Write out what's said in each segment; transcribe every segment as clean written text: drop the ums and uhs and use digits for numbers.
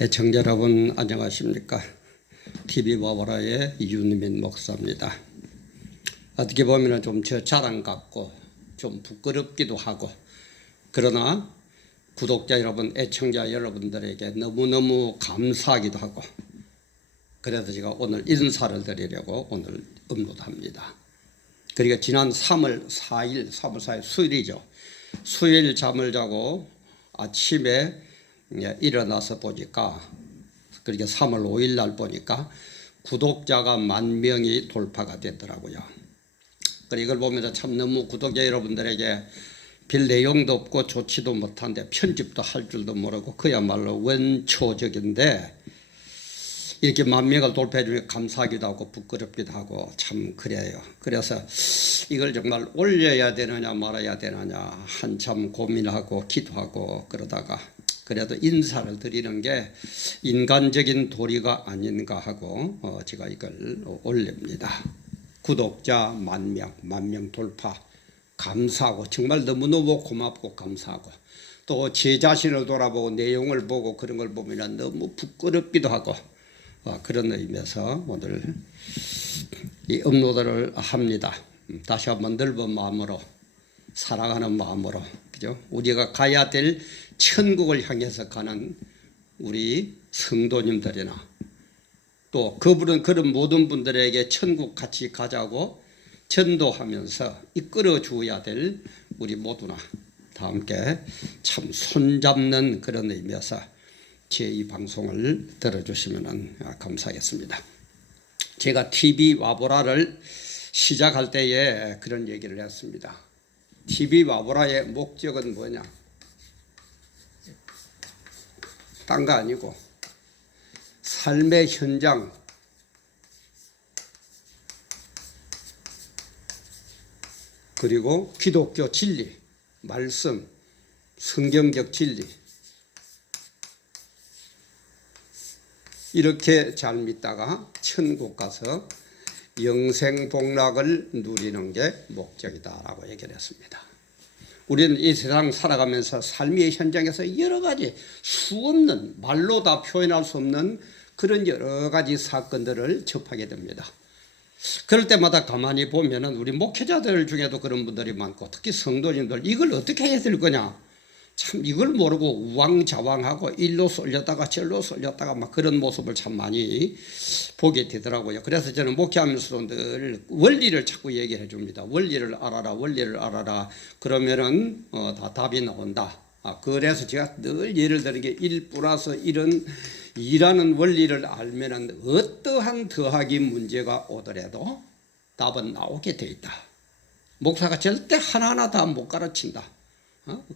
애청자 여러분 안녕하십니까? TV바보라의 윤민 목사입니다. 어떻게 보면 좀 저 자랑 같고 좀 부끄럽기도 하고, 그러나 구독자 여러분, 애청자 여러분들에게 너무너무 감사하기도 하고, 그래서 제가 오늘 인사를 드리려고 오늘 업로드합니다. 그리고 지난 3월 4일 수요일이죠. 수요일 잠을 자고 아침에 일어나서 보니까, 그렇게 3월 5일 날 보니까 구독자가 10,000명이 돌파가 됐더라고요. 그리고 이걸 보면서 참 너무 구독자 여러분들에게 별 내용도 없고 좋지도 못한데 편집도 할 줄도 모르고 그야말로 원초적인데, 이렇게 10,000명을 돌파해 주면 감사하기도 하고 부끄럽기도 하고 참 그래요. 그래서 이걸 정말 올려야 되느냐 말아야 되느냐 한참 고민하고 기도하고 그러다가 그래도 인사를 드리는 게 인간적인 도리가 아닌가 하고 제가 이걸 올립니다. 구독자 10,000명 돌파 감사하고 정말 너무너무 고맙고 감사하고, 또 제 자신을 돌아보고 내용을 보고 그런 걸 보면 너무 부끄럽기도 하고, 그런 의미에서 오늘 이 업로드를 합니다. 다시 한번 넓은 마음으로, 사랑하는 마음으로, 그죠? 우리가 가야 될 천국을 향해서 가는 우리 성도님들이나 또 그분은 그런 모든 분들에게 천국 같이 가자고 전도하면서 이끌어 주어야 될 우리 모두나 다 함께 참 손잡는 그런 의미에서 제 이 방송을 들어주시면 감사하겠습니다. 제가 TV 와보라를 시작할 때에 그런 얘기를 했습니다. TV 와보라의 목적은 뭐냐? 딴 거 아니고 삶의 현장, 그리고 기독교 진리, 말씀, 성경적 진리, 이렇게 잘 믿다가 천국 가서 영생복락을 누리는 게 목적이다라고 얘기를 했습니다. 우리는 이 세상 살아가면서 삶의 현장에서 여러 가지 수없는, 말로 다 표현할 수 없는 그런 여러 가지 사건들을 접하게 됩니다. 그럴 때마다 가만히 보면은 우리 목회자들 중에도 그런 분들이 많고, 특히 성도님들 이걸 어떻게 해야 될 거냐, 참 이걸 모르고 우왕좌왕하고 일로 쏠렸다가 저로 쏠렸다가 막 그런 모습을 참 많이 보게 되더라고요. 그래서 저는 목회하면서도 늘 원리를 자꾸 얘기해 줍니다. 원리를 알아라, 원리를 알아라. 그러면은 다 답이 나온다. 그래서 제가 늘 예를 드는 게 1+1은 2라는 원리를 알면은 어떠한 더하기 문제가 오더라도 답은 나오게 돼 있다. 목사가 절대 하나하나 다 못 가르친다.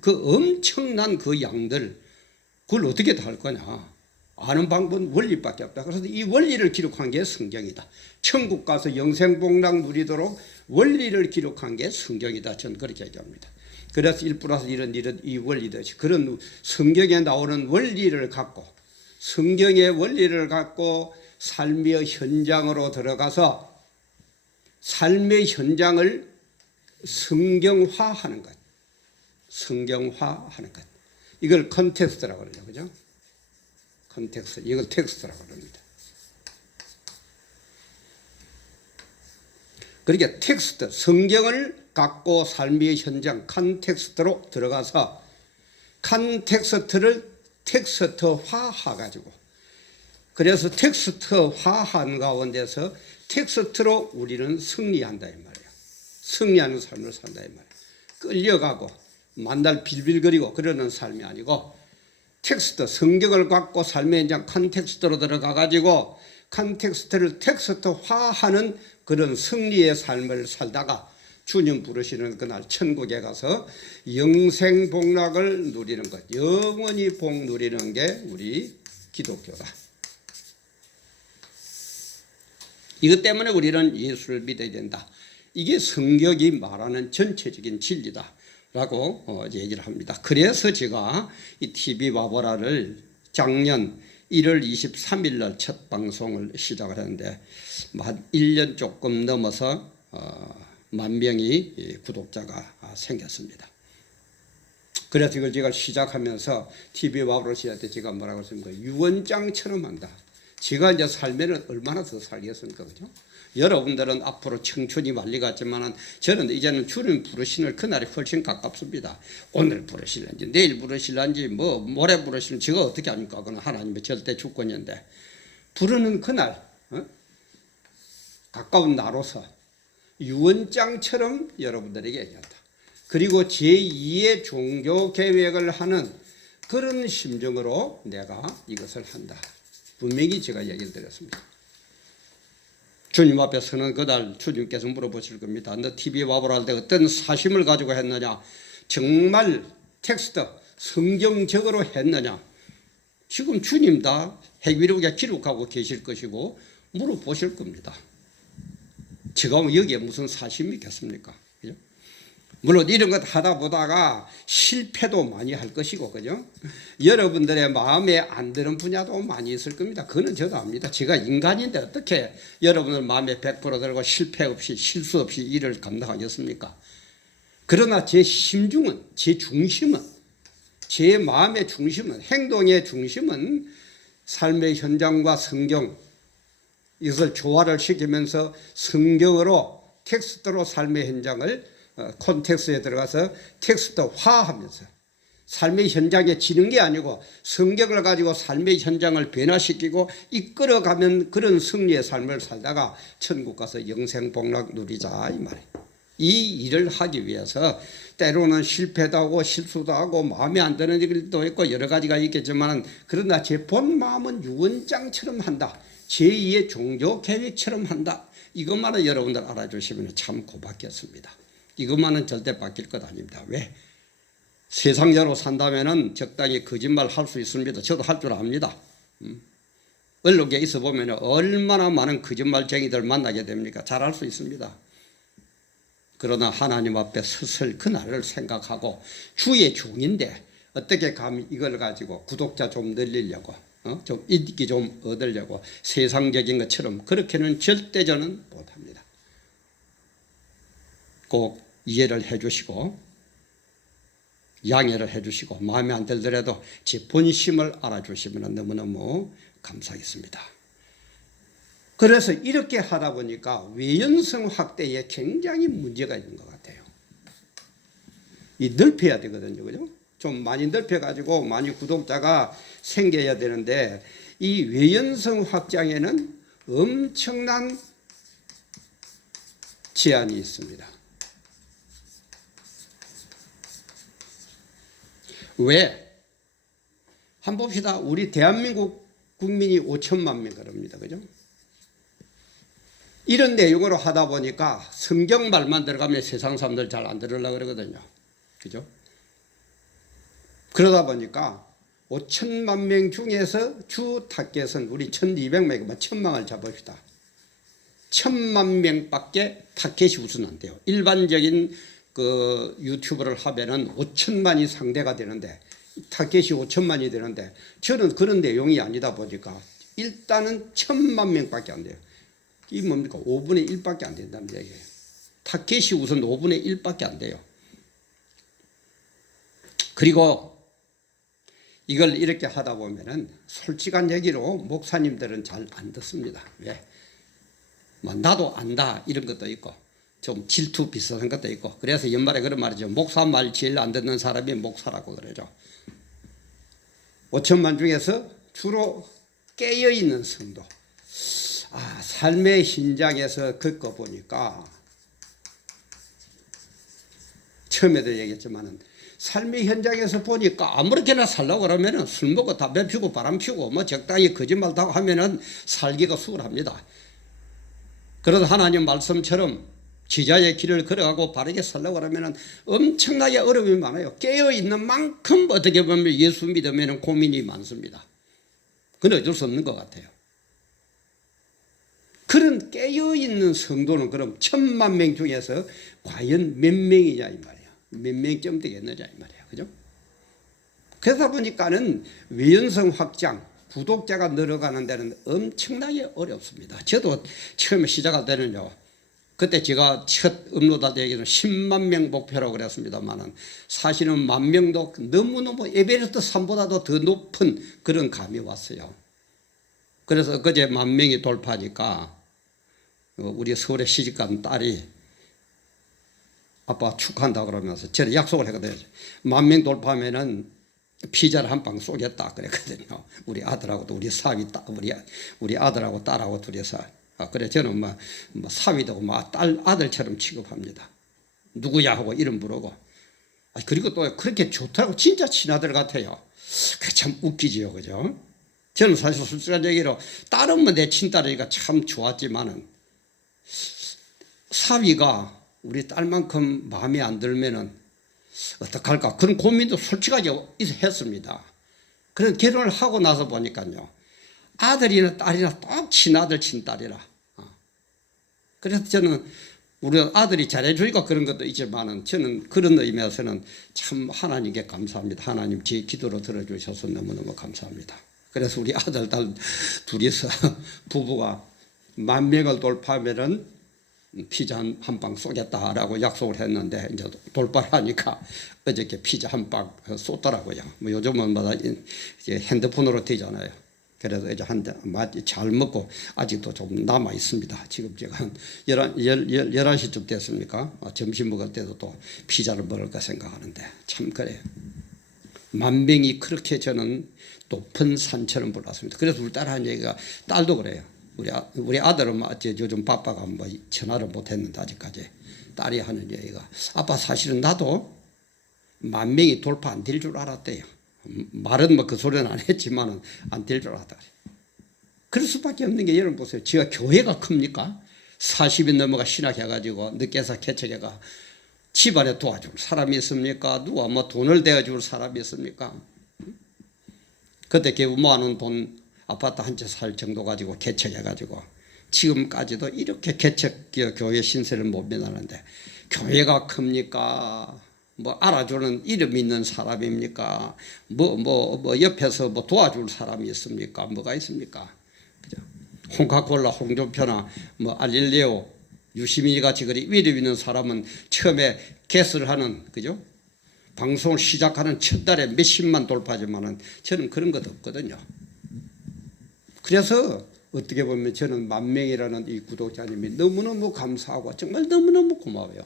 그 엄청난 그 양들, 그걸 어떻게 다 할 거냐? 아는 방법은 원리밖에 없다. 그래서 이 원리를 기록한 게 성경이다. 천국 가서 영생복락 누리도록 원리를 기록한 게 성경이다. 저는 그렇게 얘기합니다. 그래서 1+1은 이 원리듯이 그런 성경에 나오는 원리를 갖고, 성경의 원리를 갖고 삶의 현장으로 들어가서 삶의 현장을 성경화하는 것. 성경화하는 것. 이걸 컨텍스트라고 그러죠. 그죠? 컨텍스트. 이걸 텍스트라고 그럽니다. 그러니까 텍스트, 성경을 갖고 삶의 현장, 컨텍스트로 들어가서 컨텍스트를 텍스트화해가지고, 그래서 텍스트화한 가운데서 텍스트로 우리는 승리한다 이 말이에요. 승리하는 삶을 산다 이 말이에요. 끌려가고 만날 빌빌거리고 그러는 삶이 아니고, 텍스트, 성경을 갖고 삶의 현장 컨텍스트로 들어가 가지고 컨텍스트를 텍스트화하는 그런 승리의 삶을 살다가 주님 부르시는 그날 천국에 가서 영생복락을 누리는 것, 영원히 복 누리는 게 우리 기독교다. 이것 때문에 우리는 예수를 믿어야 된다. 이게 성경이 말하는 전체적인 진리다 라고 얘기를 합니다. 그래서 제가 이 TV 와보라를 작년 1월 23일 날 첫 방송을 시작을 했는데 한 1년 조금 넘어서 10,000명이 구독자가 생겼습니다. 그래서 이걸 제가 시작하면서 TV 와브로시한테 제가 뭐라고 했습니까? 유언장처럼 한다. 제가 이제 살면은 얼마나 더 살겠습니까? 그죠? 여러분들은 앞으로 청춘이 많이 갔지만은 저는 이제는 주님 부르시는 그날이 훨씬 가깝습니다. 오늘 부르실런지 내일 부르실런지 뭐 모레 부르실런지 제가 어떻게 합니까? 그건 하나님의 절대 주권인데 부르는 그날 가까운 나로서 유언장처럼 여러분들에게 얘기한다. 그리고 제2의 종교 계획을 하는 그런 심정으로 내가 이것을 한다. 분명히 제가 얘기를 드렸습니다. 주님 앞에 서는 그날 주님께서 물어보실 겁니다. 너 TV 와보라 할 때 어떤 사심을 가지고 했느냐? 정말 텍스트 성경적으로 했느냐? 지금 주님 다 핵위력에 기록하고 계실 것이고 물어보실 겁니다. 제가 여기에 무슨 사심이 있겠습니까? 그죠? 물론 이런 것 하다 보다가 실패도 많이 할 것이고, 그죠? 여러분들의 마음에 안 드는 분야도 많이 있을 겁니다. 그거는 저도 압니다. 제가 인간인데 어떻게 여러분들 마음에 100% 들고 실패 없이 실수 없이 일을 감당하겠습니까? 그러나 제 심중은, 제 중심은, 제 마음의 중심은, 행동의 중심은 삶의 현장과 성경, 이것을 조화를 시키면서 성경으로 텍스트로 삶의 현장을 콘텍스트에 들어가서 텍스트화하면서 삶의 현장에 지는 게 아니고 성경을 가지고 삶의 현장을 변화시키고 이끌어가면 그런 승리의 삶을 살다가 천국 가서 영생복락 누리자 이 말이에요. 이 일을 하기 위해서 때로는 실패도 하고 실수도 하고 마음에 안 드는 일도 있고 여러 가지가 있겠지만 그러나 제 본 마음은 유언장처럼 한다. 제2의 종교 계획처럼 한다. 이것만은 여러분들 알아주시면 참 고맙겠습니다. 이것만은 절대 바뀔 것 아닙니다. 왜? 세상대로 산다면은 적당히 거짓말 할 수 있습니다. 저도 할 줄 압니다. 언론에 있어 보면 얼마나 많은 거짓말쟁이들 만나게 됩니까? 잘 할 수 있습니다. 그러나 하나님 앞에 서설 그날을 생각하고 주의 종인데 어떻게 감히 이걸 가지고 구독자 좀 늘리려고 좀 인기 좀 얻으려고 세상적인 것처럼 그렇게는 절대 저는 못합니다. 꼭 이해를 해 주시고 양해를 해 주시고 마음에 안 들더라도 제 본심을 알아주시면 너무너무 감사하겠습니다. 그래서 이렇게 하다 보니까 외연성 확대에 굉장히 문제가 있는 것 같아요. 이 넓혀야 되거든요. 그죠? 좀 많이 넓혀가지고 많이 구독자가 생겨야 되는데 이 외연성 확장에는 엄청난 제한이 있습니다. 왜? 한번 봅시다. 우리 대한민국 국민이 5천만 명 그럽니다. 그죠? 이런 내용으로 하다 보니까 성경 말만 들어가면 세상 사람들 잘 안 들으려고 그러거든요. 그죠? 그러다 보니까 5천만 명 중에서 주 타겟은 우리 1200명, 1000명을 잡읍시다. 1000만 명밖에 타겟이 우선 안 돼요. 일반적인 그 유튜브를 하면은 5천만이 상대가 되는데 타겟이 5천만이 되는데 저는 그런 내용이 아니다 보니까 일단은 1000만 명밖에 안 돼요. 이 뭡니까? 5분의 1밖에 안 된다는 얘기예요. 타겟이 우선 5분의 1밖에 안 돼요. 그리고 이걸 이렇게 하다 보면은 솔직한 얘기로 목사님들은 잘 안 듣습니다. 왜? 나도 안다 이런 것도 있고 좀 질투 비슷한 것도 있고 그래서 연말에 그런 말이죠. 목사 말 제일 안 듣는 사람이 목사라고 그러죠. 5천만 중에서 주로 깨어있는 성도. 삶의 현장에서 겪어보니까 처음에도 얘기했지만은 삶의 현장에서 보니까 아무렇게나 살려고 그러면은 술 먹고 담배 피우고 바람 피우고 뭐 적당히 거짓말도 하고 하면은 살기가 수월합니다. 그래서 하나님 말씀처럼 지자의 길을 걸어가고 바르게 살려고 하면은 엄청나게 어려움이 많아요. 깨어있는 만큼 어떻게 보면 예수 믿으면 고민이 많습니다. 그건 어쩔 수 없는 것 같아요. 그런 깨어있는 성도는 그럼 1000만 명 중에서 과연 몇 명이냐 이 말이에요. 몇 명쯤 되겠느냐 이 말이에요. 그죠? 그러다 보니까는 외연성 확장, 구독자가 늘어가는 데는 엄청나게 어렵습니다. 저도 처음에 시작할 때는요. 그때 제가 첫 업로드 얘기는 10만 명 목표라고 그랬습니다만은 사실은 10,000명도 너무너무 에베레스트 산보다도 더 높은 그런 감이 왔어요. 그래서 그제 10,000명이 돌파하니까 우리 서울에 시집간 딸이 아빠 축하한다 그러면서 저를 약속을 했거든요. 10,000명 돌파하면은 피자를 한 빵 쏘겠다 그랬거든요. 우리 아들하고도 우리 사위 우리 아들하고 딸하고 둘이서. 그래 저는 뭐 사위도 딸 아들처럼 취급합니다. 누구야 하고 이름 부르고. 그리고 또 그렇게 좋다고 진짜 친아들 같아요. 그 참 웃기지요, 그죠? 저는 사실 솔직한 얘기로 딸은 뭐 내 친딸이니까 참 좋았지만은 사위가 우리 딸만큼 마음에 안 들면은 어떡할까 그런 고민도 솔직하게 했습니다. 그래서 결혼을 하고 나서 보니까요, 아들이나 딸이나 딱 친아들 친딸이라. 그래서 저는 우리 아들이 잘해주니까 그런 것도 있지만은 저는 그런 의미에서는 참 하나님께 감사합니다. 하나님 제 기도로 들어주셔서 너무너무 감사합니다. 그래서 우리 아들 딸 둘이서 부부가 10,000명을 돌파하면은 피자 한 빵 쏘겠다라고 약속을 했는데 이제 돌파를 하니까 어저께 피자 한 빵 쏘더라고요. 뭐 요즘은 이제 핸드폰으로 되잖아요. 그래서 이제 잘 먹고 아직도 좀 남아 있습니다. 지금 제가 한 11시쯤 됐습니까? 점심 먹을 때도 또 피자를 먹을까 생각하는데 참 그래요. 10,000명이 그렇게 저는 높은 산처럼 불렀습니다. 그래서 우리 딸 하는 얘기가, 딸도 그래요. 우리 아들은 요즘 바빠가 뭐 전화를 못 했는데 아직까지 딸이 하는 얘기가, 아빠 사실은 나도 10,000명이 돌파 안 될 줄 알았대요. 말은 뭐 그 소리는 안 했지만은 안 될 줄 알았다. 그럴 수밖에 없는 게, 여러분 보세요. 제가 교회가 큽니까? 40이 넘어가 신학해가지고 늦게서 개척해가 집안에 도와줄 사람이 있습니까? 누가 뭐 돈을 대어줄 사람이 있습니까? 그때 겨우 모아놓은 돈 아파트 한 채 살 정도 가지고 개척해가지고 지금까지도 이렇게 개척 교회 신세를 못 면하는데, 교회가 큽니까? 뭐 알아주는 이름 있는 사람입니까? 뭐 옆에서 뭐 도와줄 사람이 있습니까? 뭐가 있습니까? 그죠? 홍카콜라, 홍준표나 뭐 알릴레오, 유시민이 같이 그리 위력 있는 사람은 처음에 개설을 하는, 그죠? 방송을 시작하는 첫 달에 몇십만 돌파지만은 저는 그런 것 없거든요. 그래서 어떻게 보면 저는 10,000명이라는 이 구독자님이 너무너무 감사하고 정말 너무너무 고마워요.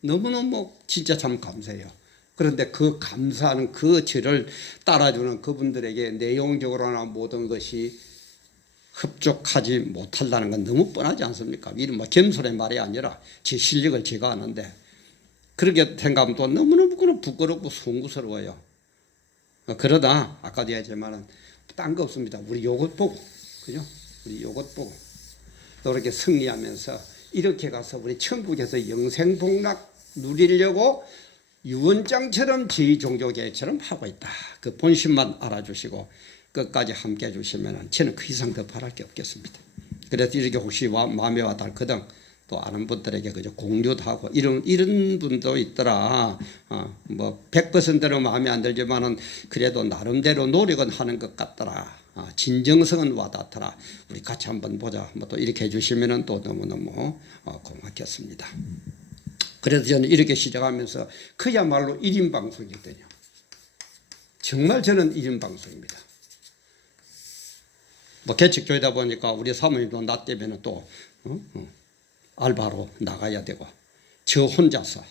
너무너무 진짜 참 감사해요. 그런데 그 감사하는 그 저를 따라주는 그분들에게 내용적으로나 모든 것이 흡족하지 못한다는 건 너무 뻔하지 않습니까? 이런 뭐 겸손의 말이 아니라 제 실력을 제가 아는데, 그렇게 생각하면 또 너무너무 부끄럽고 송구스러워요. 그러다 아까도 얘기했지만은 딴 거 없습니다. 우리 요것 보고, 그죠? 우리 요것 보고 이렇게 승리하면서 이렇게 가서 우리 천국에서 영생복락 누리려고 유언장처럼 저희 종교계처럼 하고 있다. 그 본심만 알아주시고 끝까지 함께 해주시면 저는 그 이상 더 바랄 게 없겠습니다. 그래서 이렇게 혹시 마음에 와 닿거든 또 아는 분들에게 그저 공유도 하고, 이런 분도 있더라. 뭐 100%로 마음에 안 들지만은 그래도 나름대로 노력은 하는 것 같더라. 진정성은 와닿더라. 우리 같이 한번 보자. 뭐 또 이렇게 해주시면은 또 너무너무 고맙겠습니다. 그래서 저는 이렇게 시작하면서 그야말로 1인 방송이거든요. 정말 저는 1인 방송입니다. 뭐 개척교회다 보니까 우리 사모님도 나 때문에 또 알바로 나가야 되고, 저 혼자서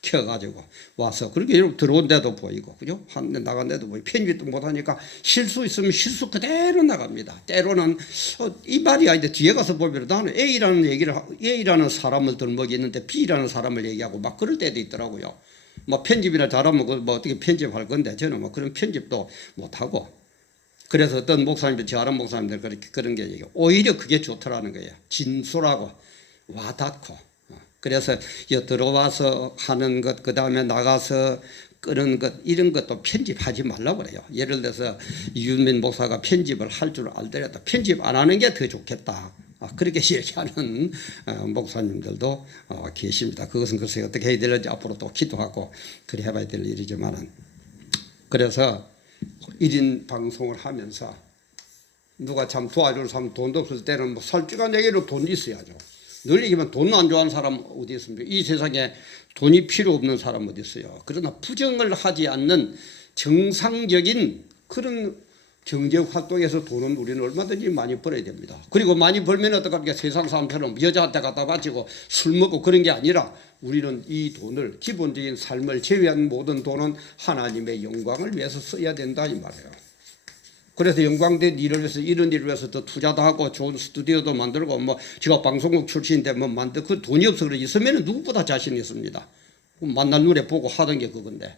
켜가지고 와서 그렇게 여러분 들어온 데도 보이고, 그죠? 한 대 나간 데도 보이고, 편집도 못하니까 실수 있으면 실수 그대로 나갑니다. 때로는 이 말이 아닌데 뒤에 가서 보면 나는 A라는 사람을 들먹이 있는데 B라는 사람을 얘기하고 막 그럴 때도 있더라고요. 뭐 편집이나 잘하면 뭐 어떻게 편집할 건데 저는 뭐 그런 편집도 못하고. 그래서 어떤 목사님들, 저 아는 목사님들 그런 게 얘기해요. 오히려 그게 좋더라는 거예요. 진솔하고 와닿고. 그래서 들어와서 하는 것, 그 다음에 나가서 끄는 것, 이런 것도 편집하지 말라고 그래요. 예를 들어서 이윤민 목사가 편집을 할 줄 알더라도 편집 안 하는 게 더 좋겠다. 그렇게 얘기하는 목사님들도 계십니다. 그것은 글쎄 어떻게 해야 되는지 앞으로 또 기도하고 그래 해봐야 될 일이지만은, 그래서 1인 방송을 하면서 누가 참 도와줄 사람, 돈도 없을 때는 뭐 솔직한 얘기로 돈 있어야죠. 늘 얘기하면 돈 안 좋아하는 사람 어디 있습니까? 이 세상에 돈이 필요 없는 사람 어디 있어요? 그러나 부정을 하지 않는 정상적인 그런 경제 활동에서 돈은 우리는 얼마든지 많이 벌어야 됩니다. 그리고 많이 벌면 어떡합니까? 세상 사람처럼 여자한테 갖다 바치고 술 먹고 그런 게 아니라 우리는 이 돈을 기본적인 삶을 제외한 모든 돈은 하나님의 영광을 위해서 써야 된다 이 말이에요. 그래서 영광된 일을 위해서 이런 일을 위해서 더 투자도 하고 좋은 스튜디오도 만들고 뭐 제가 방송국 출신인데 뭐 그 돈이 없어 그래 있으면 누구보다 자신 있습니다. 만날 눈에 보고 하던 게 그건데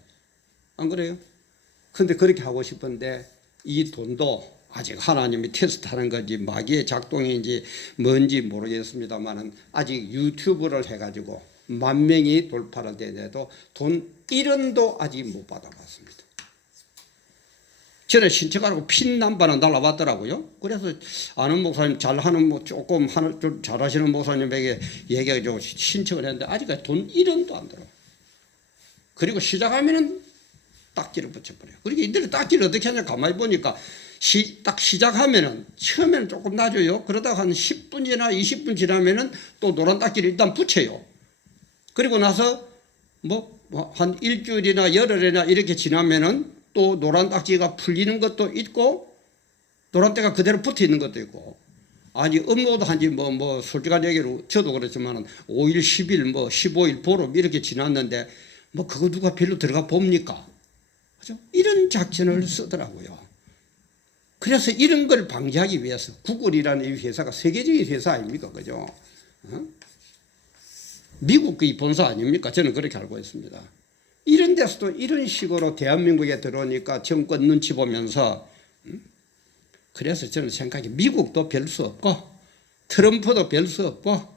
안 그래요? 근데 그렇게 하고 싶은데 이 돈도 아직 하나님이 테스트하는 건지 마귀의 작동인지 뭔지 모르겠습니다만은 아직 유튜브를 해가지고 10,000명이 돌파를 되는데도 돈 1원도 아직 못 받아봤습니다. 전에 신청하라고 핀남바는 날라왔더라고요. 그래서 아는 목사님 잘하는 뭐 조금 좀 잘하시는 목사님에게 얘기해가지고 신청을 했는데 아직까지 돈 1원도 안 들어. 그리고 시작하면은 딱지를 붙여버려요. 그러니까 이들이 딱지를 어떻게 하냐 가만히 보니까 딱 시작하면은 처음에는 조금 낮아요. 그러다가 한 10분이나 20분 지나면은 또 노란 딱지를 일단 붙여요. 그리고 나서 뭐 한 일주일이나 열흘이나 이렇게 지나면은 또 노란 딱지가 풀리는 것도 있고 노란 때가 그대로 붙어 있는 것도 있고 아니 업로드 한지 뭐 솔직한 얘기로 저도 그렇지만 5일 10일 뭐 15일 보름 이렇게 지났는데 뭐 그거 누가 별로 들어가 봅니까? 그죠? 이런 작전을 쓰더라고요. 그래서 이런 걸 방지하기 위해서 구글이라는 이 회사가 세계적인 회사 아닙니까? 그죠? 미국의 본사 아닙니까? 저는 그렇게 알고 있습니다. 이런 데서도 이런 식으로 대한민국에 들어오니까 정권 눈치 보면서 그래서 저는 생각이 미국도 별 수 없고 트럼프도 별 수 없고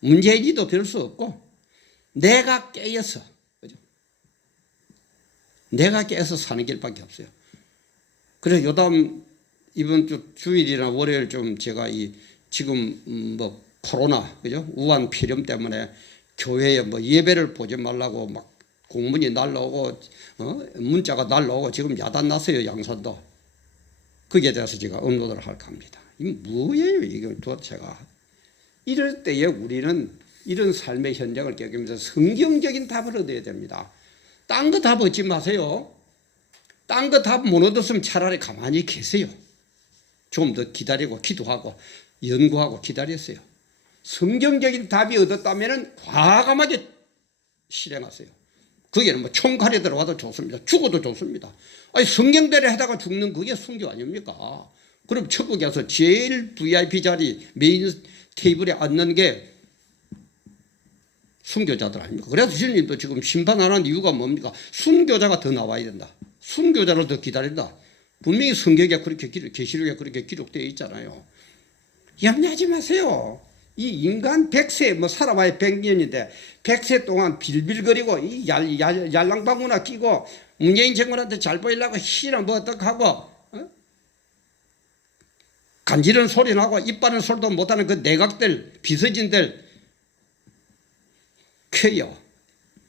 문재인이도 별 수 없고 내가 깨어서 그죠? 내가 깨어서 사는 길밖에 없어요. 그래서 요담 이번 주 주일이나 월요일 좀 제가 지금 뭐 코로나 그죠? 우한 폐렴 때문에 교회에 뭐 예배를 보지 말라고 막 공문이 날라오고 문자가 날라오고 지금 야단 났어요. 양산도. 거기에 대해서 제가 업로드를 할까 합니다. 이게 뭐예요 이게 도대체가. 이럴 때에 우리는 이런 삶의 현장을 겪으면서 성경적인 답을 얻어야 됩니다. 딴 거 답 얻지 마세요. 딴 거 답 못 얻었으면 차라리 가만히 계세요. 좀 더 기다리고 기도하고 연구하고 기다렸어요. 성경적인 답이 얻었다면 과감하게 실행하세요. 거기에는 뭐 총칼에 들어와도 좋습니다. 죽어도 좋습니다. 아니 성경대로 하다가 죽는 그게 순교 아닙니까? 그럼 천국에서 제일 VIP 자리 메인 테이블에 앉는 게 순교자들 아닙니까? 그래서 주님도 지금 심판 안 하는 이유가 뭡니까? 순교자가 더 나와야 된다. 순교자를 더 기다린다. 분명히 성경에 그렇게 계시록에 그렇게 기록되어 있잖아요. 염려하지 마세요. 이 인간 100세 뭐 살아봐야 100년인데 100세 동안 빌빌거리고 이 yar랑방구나 끼고 문재인 정권한테 잘 보이려고 희나 뭐 어떡하고 간지러운 소리 나고 이빨은 소리도 못하는 그 내각들 비서진들 쾌요.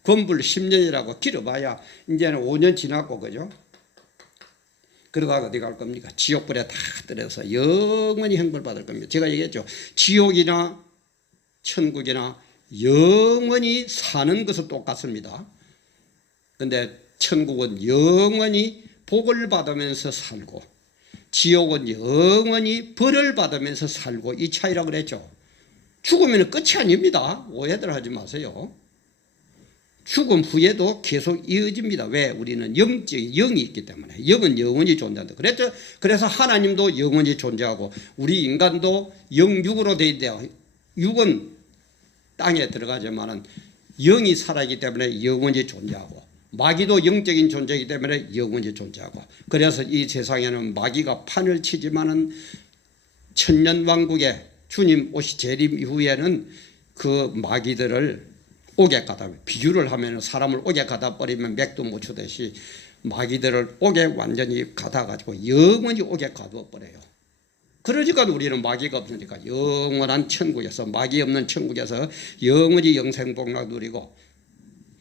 건불 10년이라고 길어봐야 이제는 5년 지났고 그죠? 그러다가 어디 갈 겁니까? 지옥불에 다 들어서 영원히 형벌 받을 겁니다. 제가 얘기했죠. 지옥이나 천국이나 영원히 사는 것은 똑같습니다. 그런데 천국은 영원히 복을 받으면서 살고 지옥은 영원히 벌을 받으면서 살고 이 차이라고 그랬죠. 죽으면 끝이 아닙니다. 오해들 하지 마세요. 죽음 후에도 계속 이어집니다. 왜? 우리는 영이 있기 때문에. 영은 영원히 존재한다. 그래서 하나님도 영원히 존재하고 우리 인간도 영육으로 되어 있대요. 육은 땅에 들어가지만은 영이 살아있기 때문에 영원히 존재하고 마귀도 영적인 존재이기 때문에 영원히 존재하고 그래서 이 세상에는 마귀가 판을 치지만은 천년왕국에 주님 오시 재림 이후에는 그 마귀들을 옥에 가다 비유를 하면 사람을 옥에 가다 버리면 맥도 못 추듯이 마귀들을 옥에 완전히 가다 가지고 영원히 옥에 가둬 버려요. 그러니까 우리는 마귀가 없으니까 영원한 천국에서 마귀 없는 천국에서 영원히 영생복락 누리고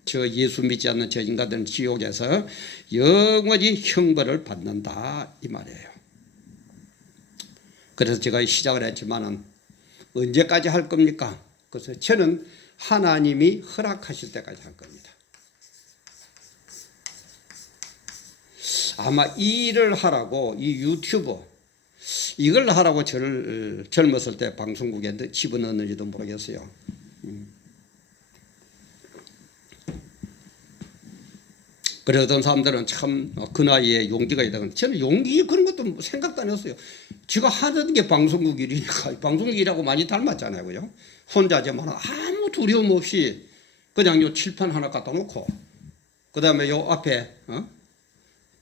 저 예수 믿지 않는 저 인간들은 지옥에서 영원히 형벌을 받는다 이 말이에요. 그래서 제가 시작을 했지만은 언제까지 할 겁니까? 그래서 저는 하나님이 허락하실 때까지 할 겁니다. 아마 이 일을 하라고 이 유튜브 이걸 하라고 저를 젊었을 때 방송국에 집어넣는지도 모르겠어요. 그래 어떤 사람들은 참 그 나이에 용기가 있다고. 저는 용기 그런 것도 생각도 안 했어요. 제가 하던 게 방송국 일이니까 방송국 일하고 많이 닮았잖아요. 그죠? 혼자지만 아무 두려움 없이 그냥 요 칠판 하나 갖다 놓고 그 다음에 요 앞에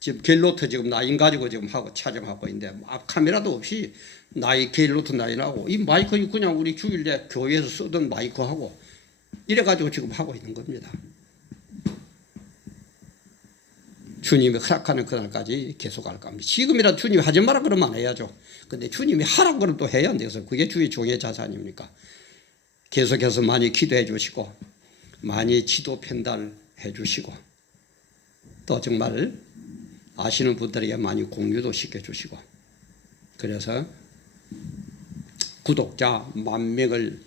지금 갤로트 지금 나인 가지고 지금 하고 촬영하고 있는데 앞 카메라도 없이 나이 갤로트 나인하고 이 마이크 그냥 우리 주일에 교회에서 쓰던 마이크하고 이래 가지고 지금 하고 있는 겁니다. 주님이 허락하는 그날까지 계속 할 겁니다. 지금이라 주님이 하지 마라 그러면 안 해야죠. 근데 주님이 하라 그러면 또 해야 안 돼서 그게 주의 종의 자산입니까? 계속해서 많이 기도해 주시고 많이 지도 편달해 주시고 또 정말 아시는 분들에게 많이 공유도 시켜주시고 그래서 구독자 10,000명을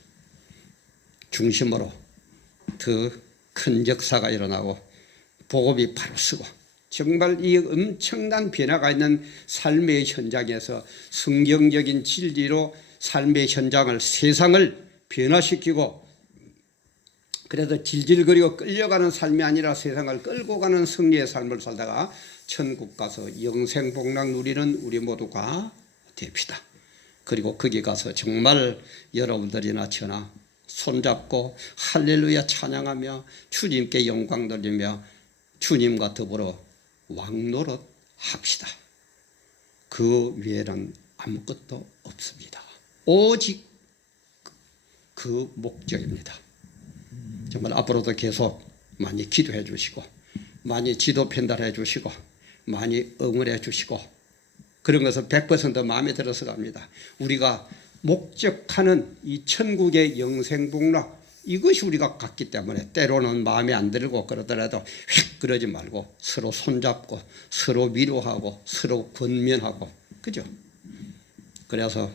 중심으로 더 큰 역사가 일어나고 복음이 바로 서고 정말 이 엄청난 변화가 있는 삶의 현장에서 성경적인 진리로 삶의 현장을 세상을 변화시키고 그래서 질질거리고 끌려가는 삶이 아니라 세상을 끌고 가는 승리의 삶을 살다가 천국 가서 영생복락 누리는 우리 모두가 됩시다. 그리고 거기 가서 정말 여러분들이나 저나 손잡고 할렐루야 찬양하며 주님께 영광 돌리며 주님과 더불어 왕노릇 합시다. 그 위에는 아무것도 없습니다. 오직 그 목적입니다. 정말 앞으로도 계속 많이 기도해 주시고 많이 지도 편달해 주시고 많이 응원해 주시고 그런 것은 100% 마음에 들어서 갑니다. 우리가 목적하는 이 천국의 영생복락 이것이 우리가 같기 때문에 때로는 마음에 안 들고 그러더라도 휙 그러지 말고 서로 손잡고 서로 위로하고 서로 권면하고 그죠? 그래서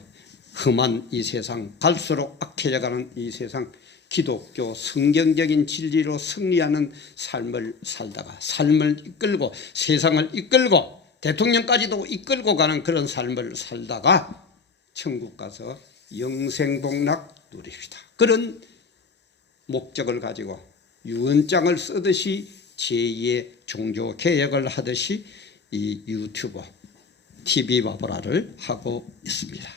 험한 이 세상 갈수록 악해져가는 이 세상 기독교 성경적인 진리로 승리하는 삶을 살다가 삶을 이끌고 세상을 이끌고 대통령까지도 이끌고 가는 그런 삶을 살다가 천국 가서 영생복락 누립시다. 그런 목적을 가지고 유언장을 쓰듯이 제2의 종교개혁을 하듯이 이 유튜버 TV 바보라를 하고 있습니다.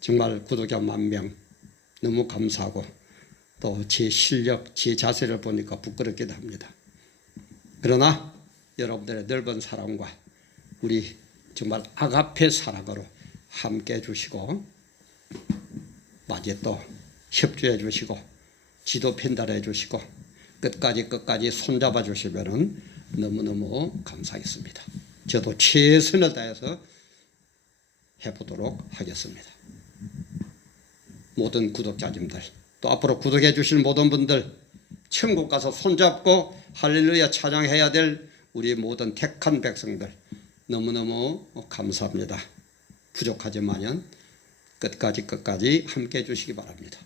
정말 구독자 10,000명 너무 감사하고 또 제 실력, 제 자세를 보니까 부끄럽기도 합니다. 그러나 여러분들의 넓은 사랑과 우리 정말 아가페 사랑으로 함께 해주시고 마저 또 협조해 주시고 지도 편달해 주시고 끝까지 손잡아 주시면 너무너무 감사하겠습니다. 저도 최선을 다해서 해보도록 하겠습니다. 모든 구독자님들 또 앞으로 구독해 주실 모든 분들 천국 가서 손잡고 할렐루야 찬양해야 될 우리 모든 택한 백성들 너무너무 감사합니다. 부족하지만은 끝까지 함께 해 주시기 바랍니다.